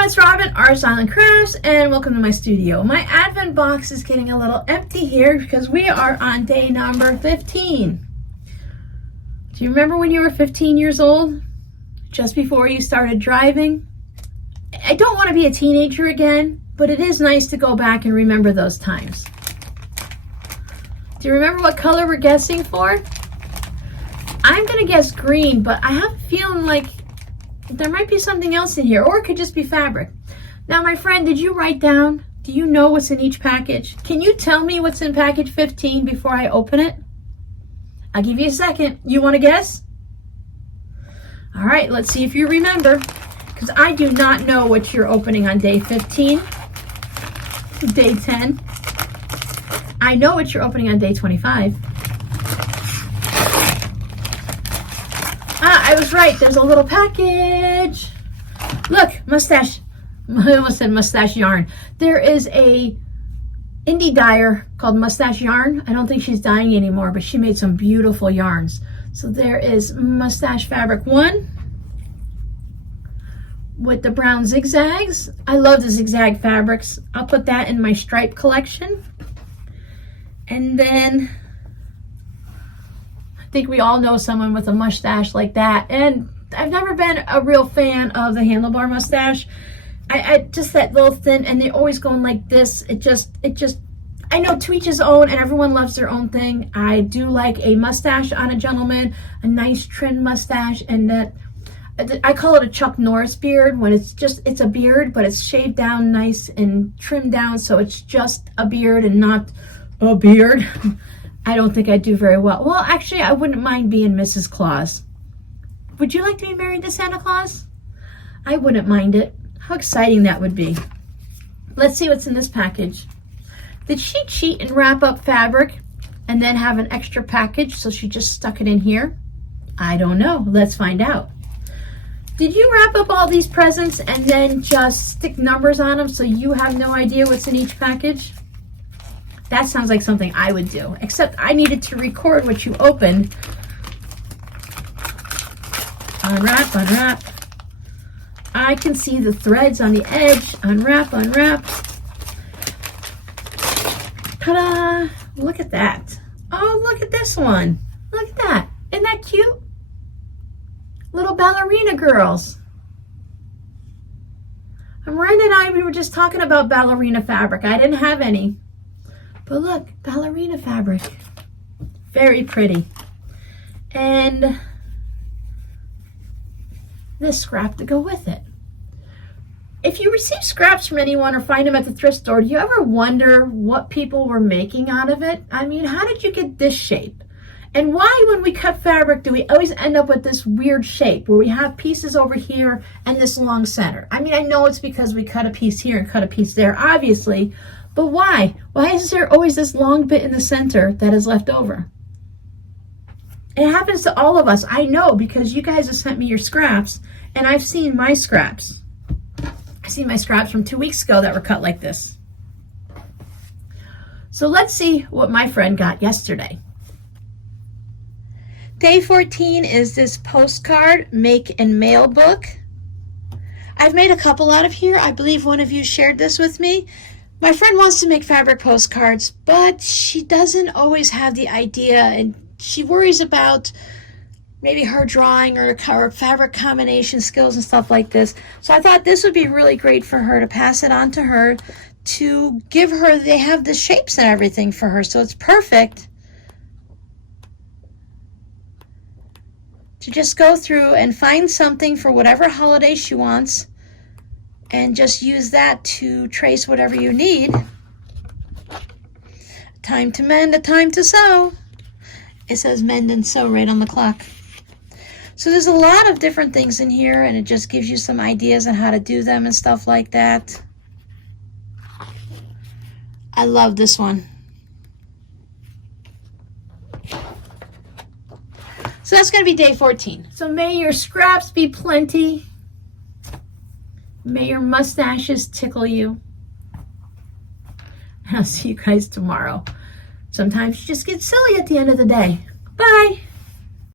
everyone, it's Robin, Arts Island Crafts, and welcome to my studio. My advent box is getting a little empty here because we are on day number 15. Do you remember when you were 15 years old? Just before you started driving? I don't want to be a teenager again, but it is nice to go back and remember those times. Do you remember what color we're guessing for? I'm going to guess green, but I have a feeling like there might be something else in here, or it could just be fabric. Now, my friend, did you write down? Do you know what's in each package? Can you tell me what's in package 15 before I open it? I'll give you a second. You want to guess? All right, let's see if you remember, because I do not know what you're opening on day 15, day 10. I know what you're opening on day 25. I was right. There's a little package. Look, mustache. I almost said mustache yarn. There is a indie dyer called Mustache Yarn. I don't think she's dyeing anymore, but she made some beautiful yarns. So there is Mustache Fabric 1 with the brown zigzags. I love the zigzag fabrics. I'll put that in my stripe collection. And then I think we all know someone with a mustache like that, and I've never been a real fan of the handlebar mustache. I just that little thin, and they're always going like this. It just I know to each his own, and everyone loves their own thing. I do like a mustache on a gentleman, a nice trimmed mustache, and that I call it a Chuck Norris beard when it's a beard, but it's shaved down nice and trimmed down, so it's just a beard and not a beard. I don't think I'd do very well. Well, actually, I wouldn't mind being Mrs. Claus. Would you like to be married to Santa Claus? I wouldn't mind it. How exciting that would be. Let's see what's in this package. Did she cheat and wrap up fabric and then have an extra package, so she just stuck it in here? I don't know. Let's find out. Did you wrap up all these presents and then just stick numbers on them so you have no idea what's in each package? That sounds like something I would do, except I needed to record what you opened. Unwrap, unwrap. I can see the threads on the edge. Unwrap, unwrap. Ta-da! Look at that. Oh, look at this one. Look at that. Isn't that cute? Little ballerina girls. Miranda and I, we were just talking about ballerina fabric. I didn't have any. But look, ballerina fabric. Very pretty. And this scrap to go with it. If you receive scraps from anyone or find them at the thrift store, do you ever wonder what people were making out of it? I mean, how did you get this shape? And why, when we cut fabric, do we always end up with this weird shape where we have pieces over here and this long center? I mean, I know it's because we cut a piece here and cut a piece there, obviously. But why? Why is there always this long bit in the center that is left over? It happens to all of us. I know, because you guys have sent me your scraps, and I've seen my scraps. I've seen my scraps from 2 weeks ago that were cut like this. So let's see what my friend got yesterday. Day 14 is this postcard make and mail book. I've made a couple out of here. I believe one of you shared this with me. My friend wants to make fabric postcards, but she doesn't always have the idea, and she worries about maybe her drawing or fabric combination skills and stuff like this. So I thought this would be really great for her to pass it on to her, to give her, they have the shapes and everything for her, so it's perfect to just go through and find something for whatever holiday she wants, and just use that to trace whatever you need. A time to mend, a time to sew. It says mend and sew right on the clock. So there's a lot of different things in here, and it just gives you some ideas on how to do them and stuff like that. I love this one. So that's going to be day 14. So may your scraps be plenty. May your mustaches tickle you. I'll see you guys tomorrow. Sometimes you just get silly at the end of the day. Bye.